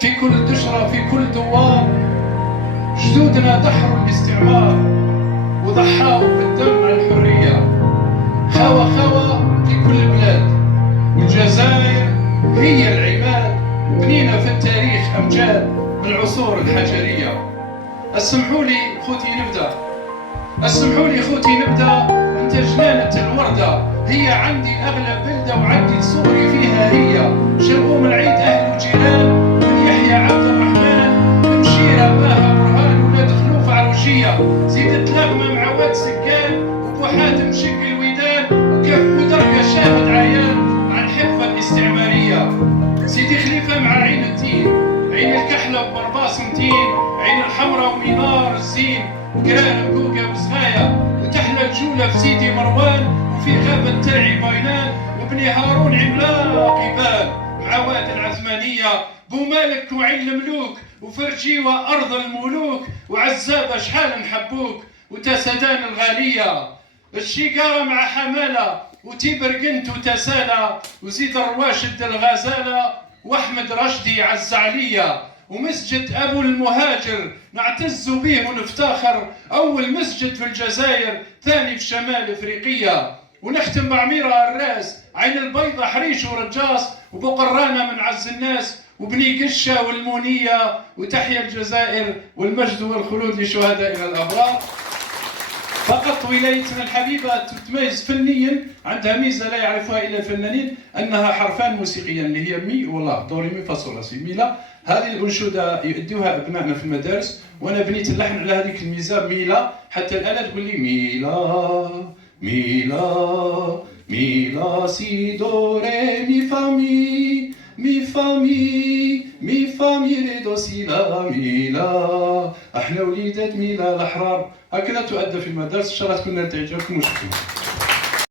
في كل دشرة في كل دوار. جدودنا دحروا الاستعمار وضحاوا بالدم على الحرية. خاوة خاوة في كل البلاد، والجزائر هي العماد. بنينا في التاريخ أمجاد من العصور الحجرية. اسمحوا لي خوتي نبدأ من جنانة الوردة. هي عندي أغلى بلدة وعندي صوري فيها هي. شرقوا من عيد أهل وجيران، من يحيى عبد الرحمن، من مشيرة باها برهان، ولاد خلوف عروشية. زيد تلغمة مع واد سكان، وبو حاتم شق الويدان، وكيف ودرجة شاهد عيان عن الحقبة الاستعمارية. سيدي خليفة مع عين الدين، عين الكحلة وبرباص متين، عين الحمراء ومنار الزين، وقران بقوقة وزغاية، وتحلى الجولة في سيدي مروان، وفي غابة تاعي باينان، وابني هارون عملاق يبان مع واد العثمانية. بومالك وعين الملوك، وفرجيوة أرض الملوك، وعزابة شحال نحبوك، وتسدان الغالية. الشيقارة مع حمالة، وتيبرقنت وتسالة، وزيد الرواشد الغزالة، واحمد رشدي عالزعلية. ومسجد ابو المهاجر نعتز به ونفتخر، اول مسجد في الجزائر، ثاني في شمال افريقيا. ونختم بعميرة الراس، عين البيضة حريش ورجاص، وبقرانة من عز الناس، وبني قشة والمونية. وتحيا الجزائر والمجد والخلود لشهدائنا الابرار. فقط ولايتنا الحبيبة تتميز فنيا، عندها ميزة لا يعرفها إلا الفنانين، أنها حرفان موسيقيا اللي هي مي والله دوري مي فاصول لا سي. ميلا هذه الأنشودة يؤدوها أبنائنا في المدارس، وأنا بنيت اللحن على هذيك الميزة ميلا، حتى الآلة تقول لي ميلا ميلا ميلا سي دو ري مي فامي مي فامي مي فامي ري دو سي لا ميلا. احنا وليدات ميلا الأحرار. هكذا تؤدى في المدارس. ان شاء الله تكون تعجبكم وشكرا.